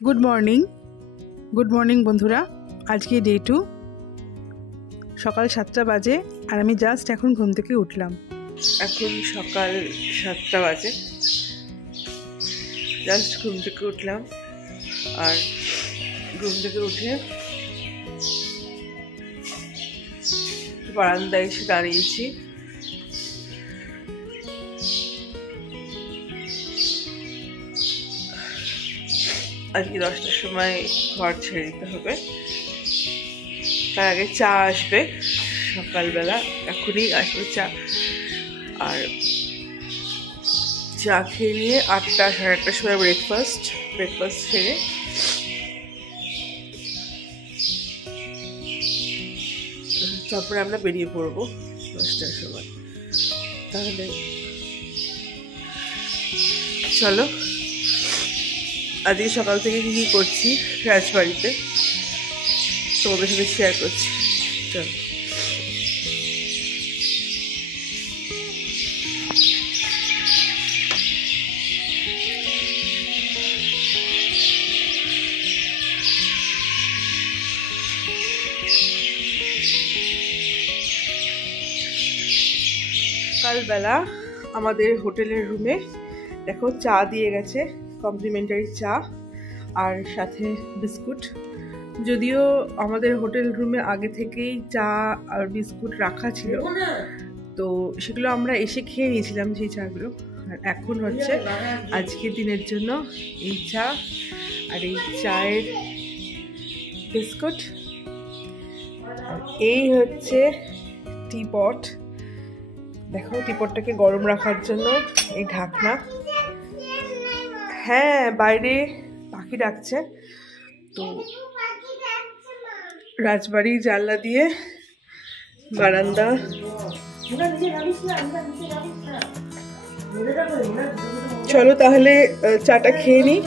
Good morning বন্ধুরা। আজকে day 2, সকাল 7টা বাজে আর আমি জাস্ট এখন ঘুম থেকে উঠলাম। এখন সকাল 7টা বাজে, জাস্ট ঘুম থেকে উঠলাম। আর ঘুম থেকে উঠে বারান্দায় এসে দাঁড়িয়েছি। আজকে 10টার সময় ঘর ছেড়ে দিতে হবে, তার আগে চা আসবে সকালবেলা, এখনই আসবে চা। আর চা খেয়ে নিয়ে 8টা সাড়ে 8টার সময় ব্রেকফাস্ট সেরে তারপরে আমরা বেরিয়ে পড়বো 10টার সময়। তাহলে চলো আজকে সকাল থেকে কি করছি রাজবাড়িতে তোমাদের সাথে শেয়ার করছি। চলো। সকালবেলা আমাদের হোটেলের রুমে দেখো চা দিয়ে গেছে, কমপ্লিমেন্টারি চা আর সাথে বিস্কুট। যদিও আমাদের হোটেল রুমে আগে থেকেই চা আর বিস্কুট রাখা ছিল, তো সেগুলো আমরা এসে খেয়ে নিয়েছিলাম সেই চাগুলো। আর এখন হচ্ছে আজকের দিনের জন্য এই চা আর এই চায়ের বিস্কুট। আর এই হচ্ছে টিপট, দেখো টিপটটাকে গরম রাখার জন্য এই ঢাকনা। হ্যাঁ, বাইরে পাখি ডাকছে, তো রাজবাড়ির জানলা দিয়ে বারান্দা। চলো তাহলে চাটা খেয়ে নিই।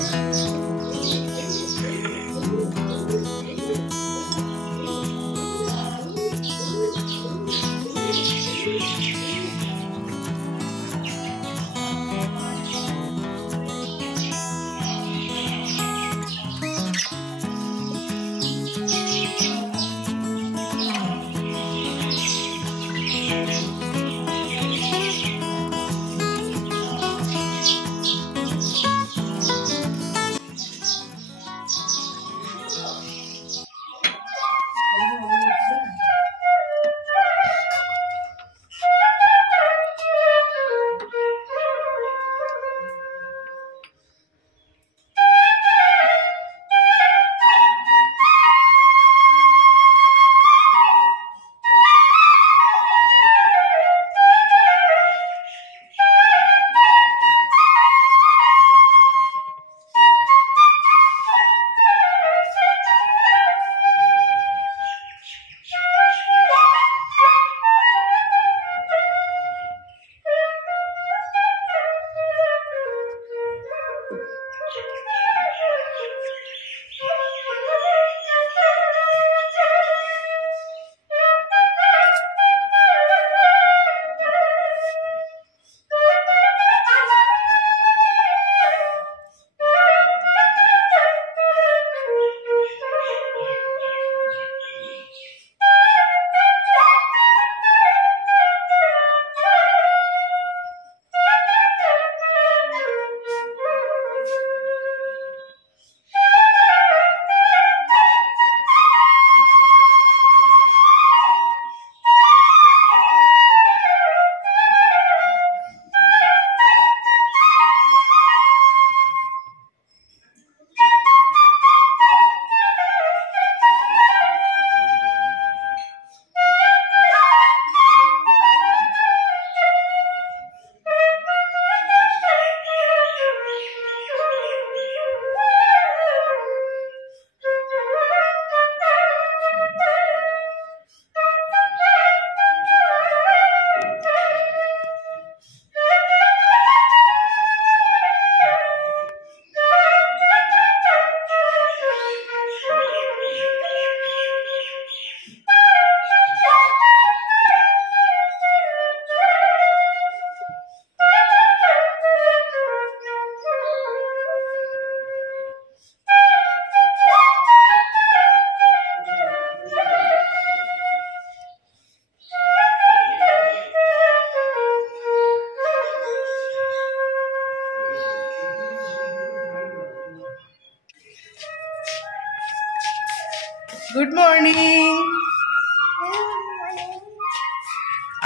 Good morning.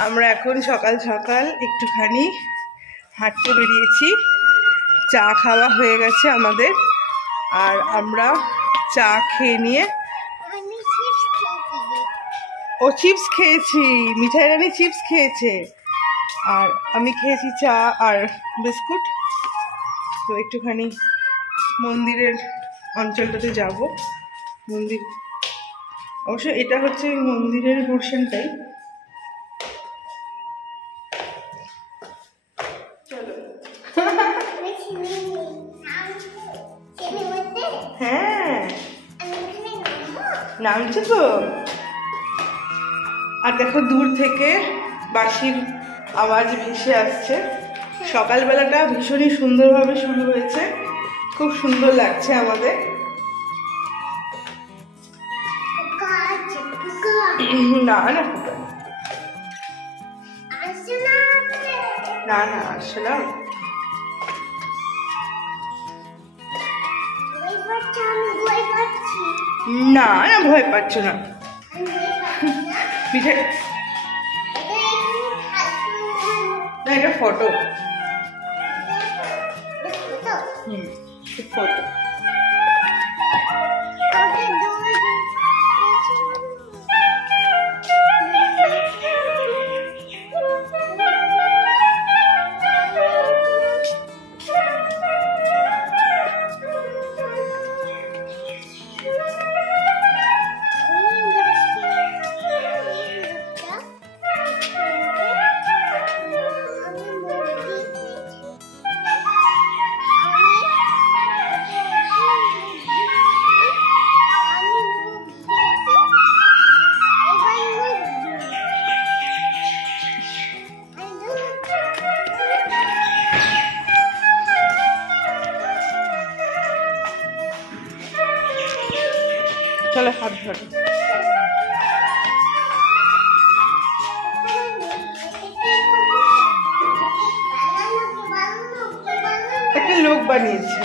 আমরা এখন সকাল সকাল একটুখানি হাঁটতে বেরিয়েছি। চা খাওয়া হয়ে গেছে আমাদের, আর আমরা চা খেয়ে নিয়ে ও চিপস খেয়েছি, মিঠাই রানী চিপস খেয়েছে, আর আমি খেয়েছি চা আর বিস্কুট। তো একটুখানি মন্দিরের অঞ্চলটাতে যাব। মন্দির অবশ্য এটা হচ্ছে মন্দিরের পোর্শনটাই। চলো। হ্যাঁ নামছে তো। আর দেখো দূর থেকে বাঁশির আওয়াজ ভেসে আসছে। সকালবেলাটা ভীষণই সুন্দরভাবে শুরু হয়েছে, খুব সুন্দর লাগছে আমাদের। না না না না আসছে না। না না ভয় পাচ্ছ না। পিঠে না, এটা ফটো। ফটো চলো হাত ধরো। একটা লোক বানিয়েছে।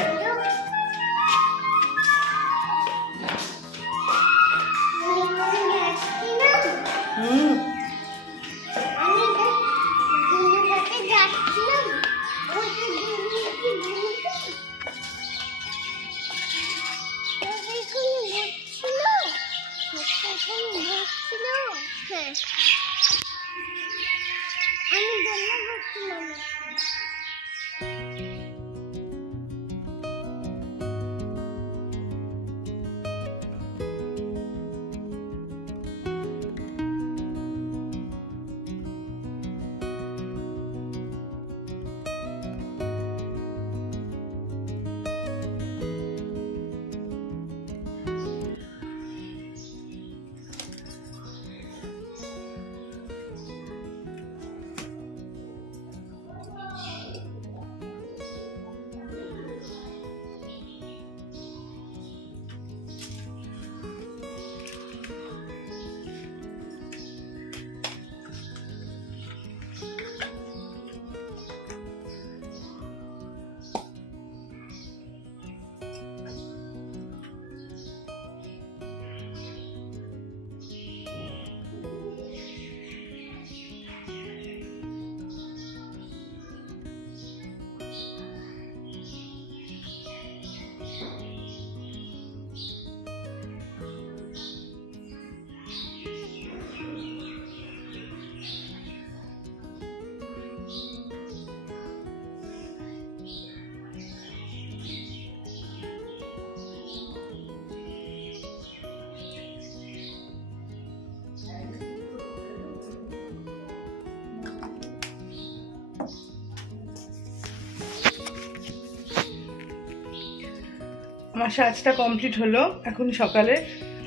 আমার সাজটা কমপ্লিট হলো এখন সকালে।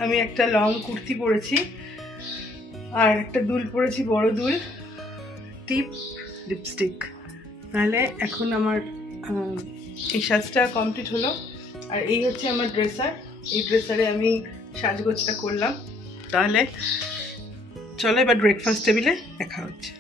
আমি একটা লং কুর্তি পরেছি আর একটা দুল পরেছি, বড় দুল, টিপ, লিপস্টিক। তাহলে এখন আমার এই সাজটা কমপ্লিট হলো। আর এই হচ্ছে আমার ড্রেসার। এই ড্রেসারে আমি সাজগোজটা করলাম। তাহলে চলো এবার ব্রেকফাস্ট টেবিলে দেখা হচ্ছে।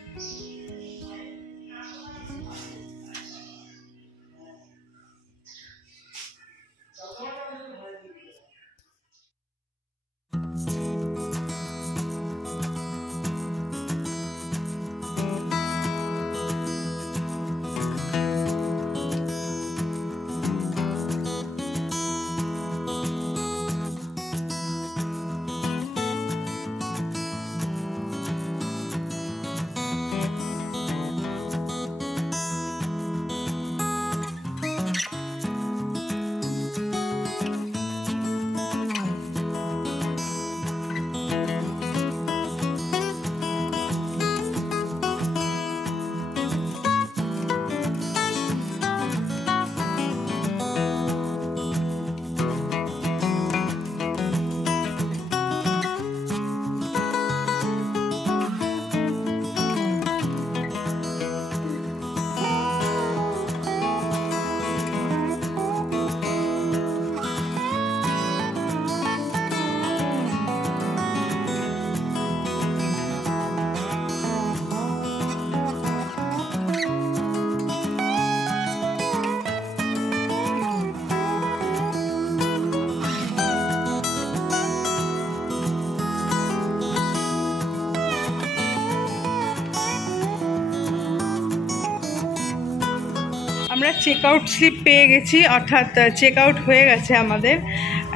চেক আউট স্লিপ পেয়ে গেছি, অর্থাৎ চেক আউট হয়ে গেছে আমাদের।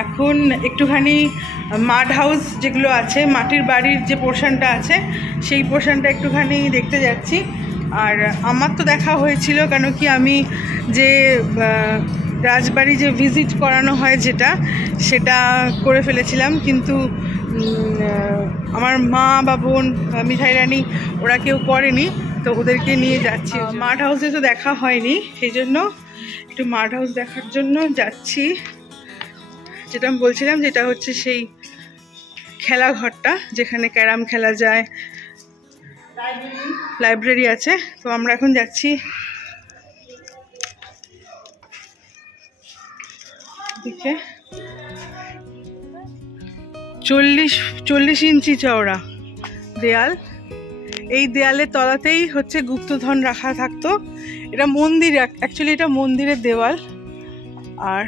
এখন একটুখানি মাড হাউস যেগুলো আছে, মাটির বাড়ির যে পোর্শনটা আছে সেই পোর্শনটা একটুখানি দেখতে যাচ্ছি। আর আমার তো দেখা হয়েছিল, কেন কি আমি যে রাজবাড়ি যে ভিজিট করানো হয় সেটা করে ফেলেছিলাম, কিন্তু আমার মা বা বোন মিঠাই রানী ওরা কেউ করেনি, তো ওদেরকে নিয়ে যাচ্ছি। মাড হাউসে তো দেখা হয়নি, সেই জন্য একটু মাড হাউস দেখার জন্য যাচ্ছি। যেটা আমি বলছিলাম, যেটা হচ্ছে সেই খেলাঘরটা যেখানে ক্যারাম খেলা যায়, লাইব্রেরি আছে। তো আমরা এখন যাচ্ছি। দেখে 40 ইঞ্চি চওড়া দেয়াল। এই দেয়ালের তলাতেই হচ্ছে গুপ্তধন রাখা থাকতো। এটা মন্দির, অ্যাকচুয়ালি এটা মন্দিরের দেওয়াল। আর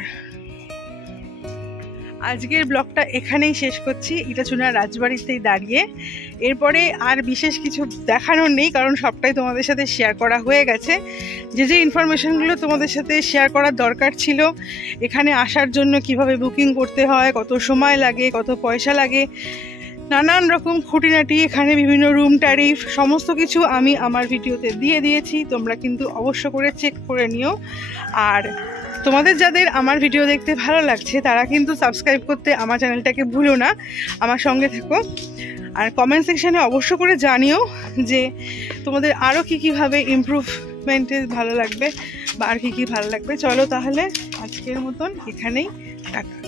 আজকের ব্লগটা এখানেই শেষ করছি, ইটাচুনার রাজবাড়িতেই দাঁড়িয়ে। এরপরে আর বিশেষ কিছু দেখানোর নেই, কারণ সবটাই তোমাদের সাথে শেয়ার করা হয়ে গেছে। যে ইনফরমেশনগুলো তোমাদের সাথে শেয়ার করার দরকার ছিল, এখানে আসার জন্য কিভাবে বুকিং করতে হয়, কত সময় লাগে, কত পয়সা লাগে, নানান রকম খুঁটিনাটি, এখানে বিভিন্ন রুম ট্যারিফ, সমস্ত কিছু আমি আমার ভিডিওতে দিয়ে দিয়েছি। তোমরা কিন্তু অবশ্য করে চেক করে নিও। আর তোমাদের যাদের আমার ভিডিও দেখতে ভালো লাগছে তারা কিন্তু সাবস্ক্রাইব করতে আমার চ্যানেলটাকে ভুলো না, আমার সঙ্গে থেকো। আর কমেন্ট সেকশানে অবশ্য করে জানিও যে তোমাদের আরও কীভাবে ইমপ্রুভমেন্টে ভালো লাগবে বা আর কী ভালো লাগবে। চলো তাহলে আজকের মতন এখানেই টাটা।